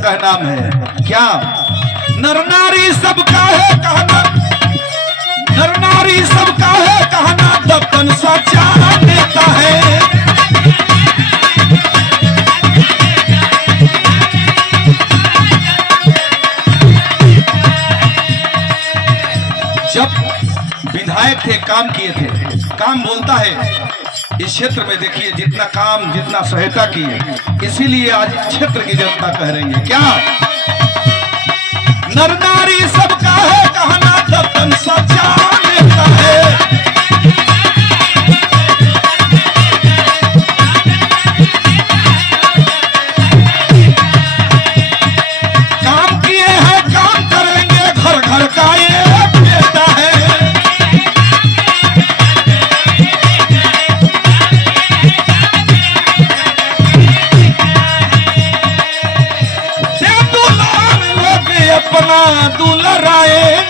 का नाम है क्या? नर नारी सबका है कहना, नर नारी सबका है कहना, दबन सच्चा नेता है। जब विधायक थे, काम किए थे, काम बोलता है। इस क्षेत्र में देखिए जितना काम, जितना सहायता किए, इसीलिए आज क्षेत्र की जनता कह रही है क्या? नर नारी सबका है कहना, दबन सच्चा नेता है। काम किए हैं, काम करेंगे, घर घर का ये नेता है। अपना दुलराए